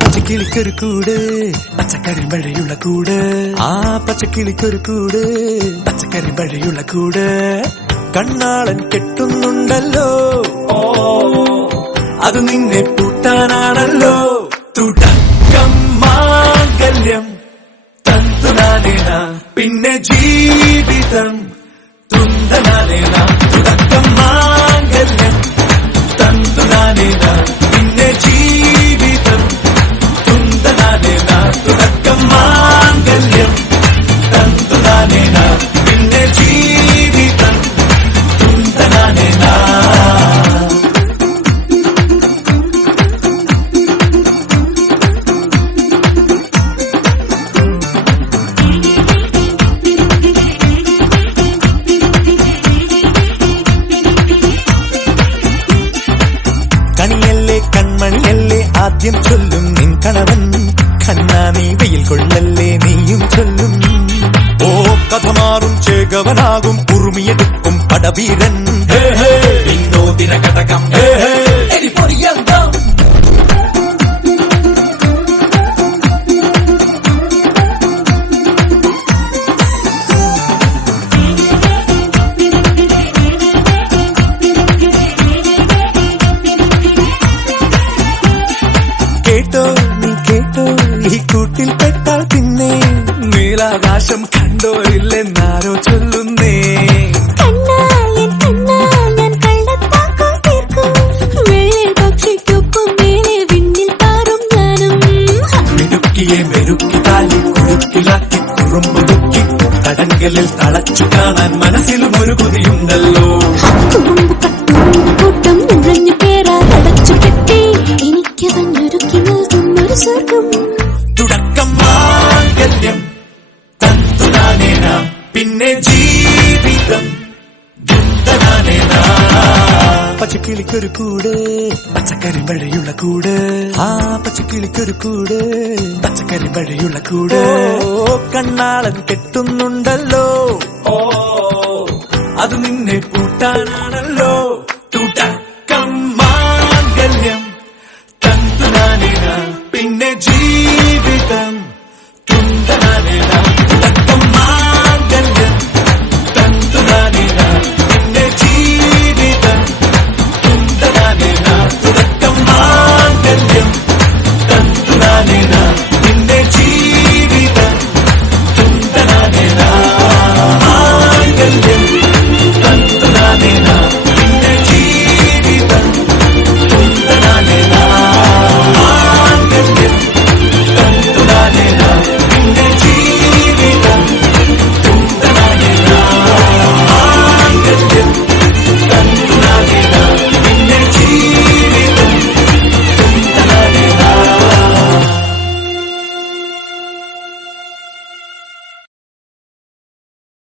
പച്ചക്കിളിക്കൊരു കൂട് പച്ചക്കറി മഴയുള്ള കൂട് ആ പച്ചക്കിളിക്കൊരു കൂട് പച്ചക്കറി മഴയുള്ള കൂട് കണ്ണാളൻ കെട്ടുന്നുണ്ടല്ലോ അത് നിന്നെ പൂട്ടാനാണല്ലോ തുടക്കം മാംഗല്യം തന്തുനാനേന പിന്നെ ജീവിതം തുന്തനാനേന തുടക്കം മാംഗല്യം തന്തുനാനേന പിന്നെ ജീവിതം തുന്തനാനേന തുടക്കം മാംഗല്യം തന്തുനാനേന പിന്നെ ജീവിതം തുന്തനാനേന. കണിയല്ലേ കൺമണിയല്ലേ ആദ്യം ചൊല്ലും നിൻ കണവൻ കണ്ണാനീ വെയിൽ കൊള്ളല്ലേ നീയും ചൊല്ലും ഓ കഥ മാറും ചേകവനാകും ഉറുമിയെടുക്കും പടവീരൻ വിനോദിന കടകം കേട്ടോ നീ കേട്ടോ ഈ കൂട്ടിൽ പെട്ടാൽ പിന്നെ നീലാകാശം കണ്ടോ ഇല്ലെന്നാരോ ചൊല്ലുന്നേ മെരുക്കിയെ മെരുക്കി താലി കുറുക്കിലാക്കി കുറുമ്പുതുക്കി തടങ്കലിൽ തളച്ചു കാണാൻ മനസ്സിലും ഒരു കൊതിയുണ്ടല്ലോ തുടക്കം മാംഗല്യം തന്തുനാനേന പിന്നെ ജീവിതം തുന്തനാനേന. പച്ചക്കിളിക്കൊരു കൂട് പച്ചക്കറി മഴയുള്ള കൂട് ആ പച്ചക്കിളിക്കൊരു കൂട് പച്ചക്കറി മഴയുള്ള കൂട് കണ്ണാളൻ കെട്ടുന്നുണ്ടല്ലോ അത് നിന്നെ പൂട്ടാനാണല്ലോ